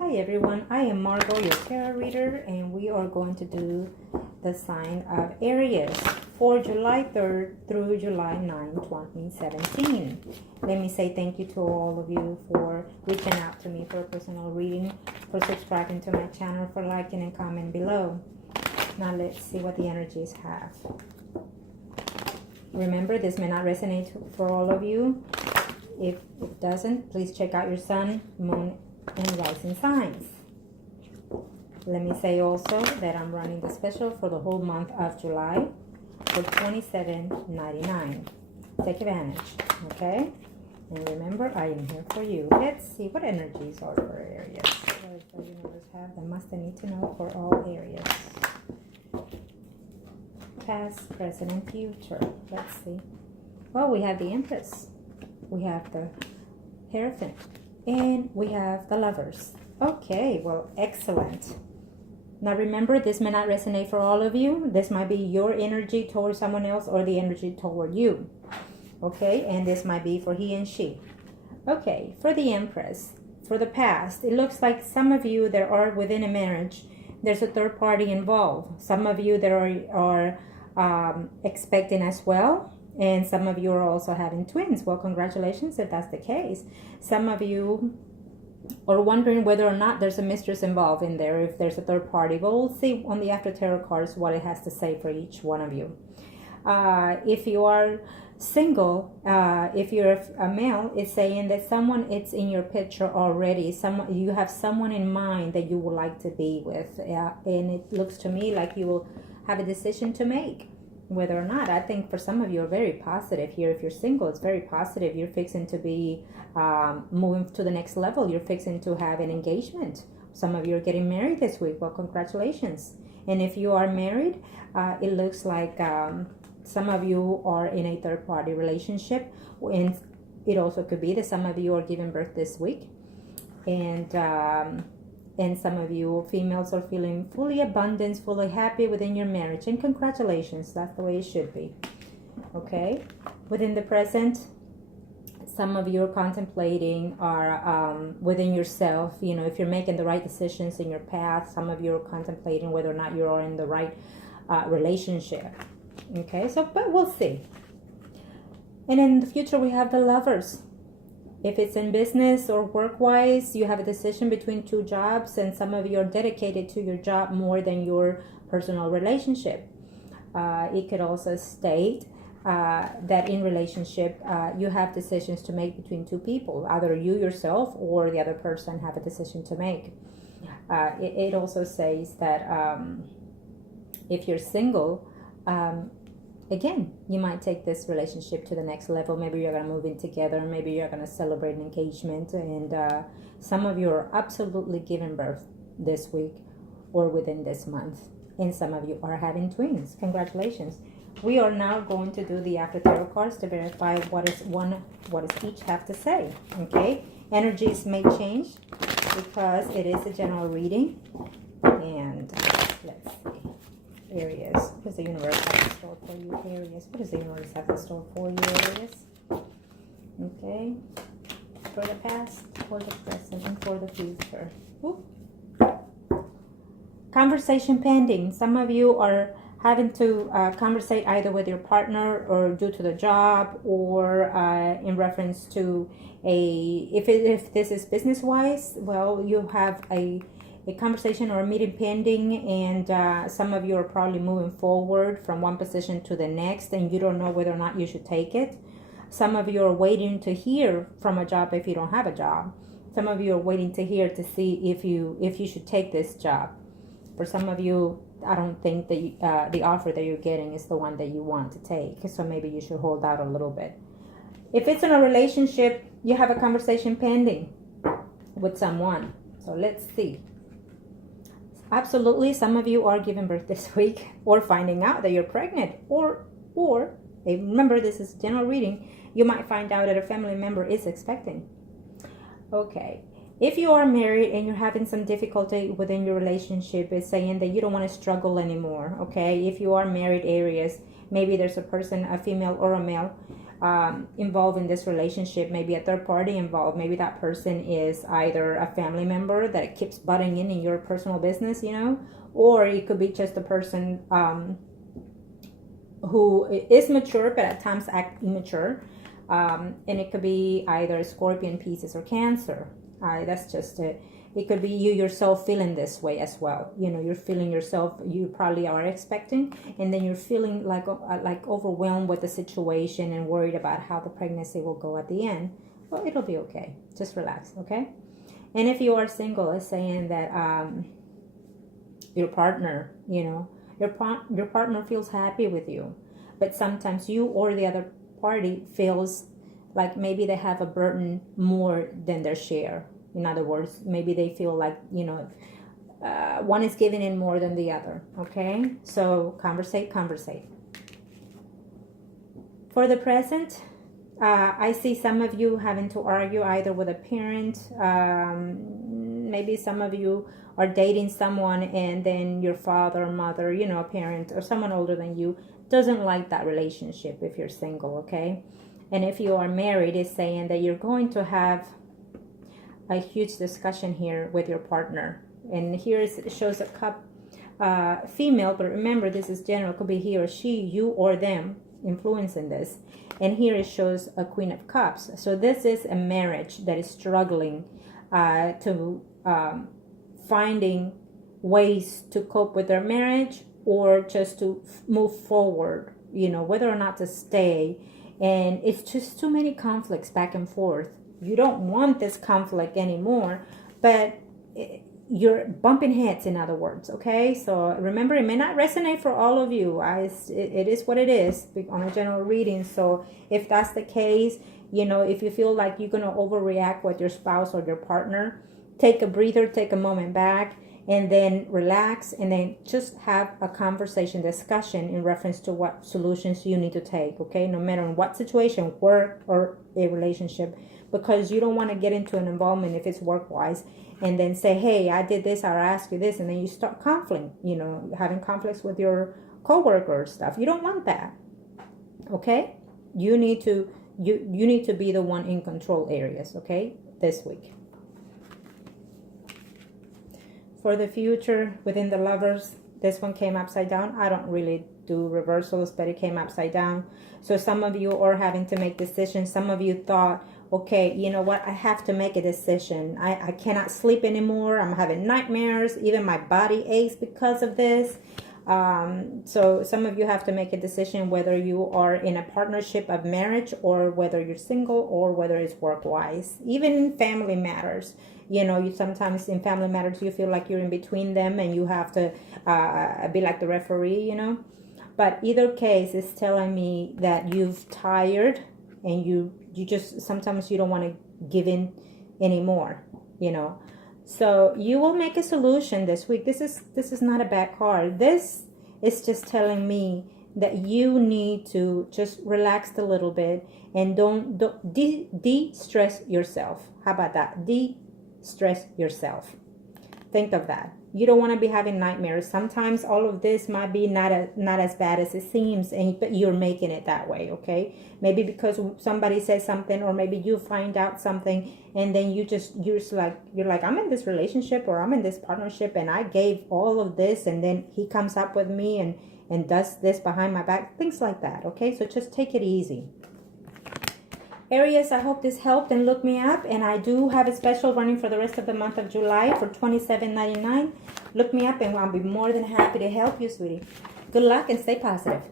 Hi everyone, I am Margot, your tarot reader, and we are going to do the sign of Aries for July 3rd through July 9, 2017. Let me say thank you to all of you for reaching out to me for a personal reading, for subscribing to my channel, for liking and commenting below. Now let's see what the energies have. Remember, this may not resonate for all of you. If it doesn't, please check out your sun, moon, and rising signs. Let me say also that I'm running the special for the whole month of July for $27.99. Take advantage, okay? And remember, I am here for you. Let's see what energies are for Aries. What does the universe have that must need to know for all Aries? Past, present, and future. Let's see. Well, we have the Empress. We have the Hierophant. And we have the Lovers. Okay, well, excellent. Now remember, this may not resonate for all of you. This might be your energy towards someone else or the energy toward you. Okay, and this might be for he and she. Okay, for the Empress, for the past, it looks like some of you that are within a marriage, there's a third party involved. Some of you that are expecting as well. And some of you are also having twins. Well, congratulations if that's the case. Some of you are wondering whether or not there's a mistress involved in there, if there's a third party. Well, we'll see on the After Tarot cards what it has to say for each one of you. If you are single, if you're a male, it's saying that someone is in your picture already. You have someone in mind that you would like to be with. And it looks to me like you will have a decision to make. Whether or not, I think for some of you are very positive here. If you're single, it's very positive. You're fixing to be moving to the next level. You're fixing to have an engagement. Some of you are getting married this week. Well, congratulations. And if you are married, it looks like some of you are in a third-party relationship. And it also could be that some of you are giving birth this week. And some of you females are feeling fully abundant, fully happy within your marriage. And congratulations, that's the way it should be. Okay? Within the present, some of you are contemplating are within yourself. You know, if you're making the right decisions in your path, some of you are contemplating whether or not you are in the right relationship. Okay? So, but we'll see. And in the future, we have the Lovers. If it's in business or work-wise, you have a decision between two jobs, and some of you are dedicated to your job more than your personal relationship. It could also state that in relationship, you have decisions to make between two people. Either you yourself or the other person have a decision to make. It also says that if you're single, again, you might take this relationship to the next level. Maybe you're going to move in together. Maybe you're going to celebrate an engagement. And some of you are absolutely giving birth this week or within this month. And some of you are having twins. Congratulations. We are now going to do the After Tarot cards to verify what does each have to say. Okay? Energies may change because it is a general reading. And let's see. Aries, what does the universe have in store for you, Aries? What does the universe have in store for you, Aries? Okay, for the past, for the present, and for the future. Ooh. Conversation pending. Some of you are having to conversate either with your partner or due to the job or in reference to if this is business-wise, well, you have a conversation or a meeting pending, and some of you are probably moving forward from one position to the next, and you don't know whether or not you should take it. Some of you are waiting to hear from a job if you don't have a job. Some of you are waiting to hear to see if you should take this job. For some of you, I don't think that the offer that you're getting is the one that you want to take, so maybe you should hold out a little bit. If it's in a relationship, you have a conversation pending with someone. So let's see. Absolutely, some of you are giving birth this week or finding out that you're pregnant or remember, this is general reading. You might find out that a family member is expecting. Okay. If you are married and you're having some difficulty within your relationship, it's saying that you don't want to struggle anymore. Okay. If you are married, Aries, maybe there's a person, a female or a male, involved in this relationship, maybe a third party involved. Maybe that person is either a family member that keeps butting in your personal business, or it could be just a person who is mature but at times act immature. And it could be either Scorpion, Pisces, or Cancer. That's just it. It could be you yourself feeling this way as well. You're feeling yourself, you probably are expecting, and then you're feeling like overwhelmed with the situation and worried about how the pregnancy will go at the end. Well, it'll be okay. Just relax, okay? And if you are single, it's saying that your partner, your partner feels happy with you, but sometimes you or the other party feels like maybe they have a burden more than their share. In other words, maybe they feel like, one is giving in more than the other, okay? So conversate. For the present, I see some of you having to argue either with a parent. Maybe some of you are dating someone and then your father or mother, a parent or someone older than you doesn't like that relationship if you're single, okay? And if you are married, it's saying that you're going to have a huge discussion here with your partner. And here it shows a cup, female, but remember this is general. It could be he or she, you or them influencing this. And here it shows a Queen of Cups. So this is a marriage that is struggling to finding ways to cope with their marriage or just to move forward, whether or not to stay. And it's just too many conflicts back and forth. You don't want this conflict anymore, but you're bumping heads, in other words, okay? So remember, it may not resonate for all of you. It is what it is on a general reading. So if that's the case, if you feel like you're going to overreact with your spouse or your partner, take a breather, take a moment back, and then relax, and then just have a discussion in reference to what solutions you need to take, okay? No matter in what situation, work or a relationship, because you don't want to get into an involvement if it's work-wise and then say, hey, I did this, or I asked you this, and then you start conflict, having conflicts with your coworker stuff. You don't want that, okay? You need to be the one in control areas, okay, this week. For the future, within the Lovers, this one came upside down. I don't really do reversals, but it came upside down. So some of you are having to make decisions. Some of you thought, okay, you know what? I have to make a decision. I cannot sleep anymore. I'm having nightmares. Even my body aches because of this. So some of you have to make a decision whether you are in a partnership of marriage or whether you're single or whether it's work-wise. Even in family matters. You sometimes in family matters, you feel like you're in between them and you have to be like the referee, But either case is telling me that you've tired and you just, sometimes you don't want to give in anymore, So you will make a solution this week. This is not a bad card. This is just telling me that you need to just relax a little bit and don't de-stress yourself. How about that? De-stress yourself. Think of that. You don't want to be having nightmares. Sometimes all of this might be not as bad as it seems, but you're making it that way, okay? Maybe because somebody says something, or maybe you find out something, and then you're like, I'm in this relationship or I'm in this partnership, and I gave all of this, and then he comes up with me and does this behind my back, things like that, okay? So just take it easy. Aries, I hope this helped, and look me up. And I do have a special running for the rest of the month of July for $27.99. Look me up and I'll be more than happy to help you, sweetie. Good luck and stay positive.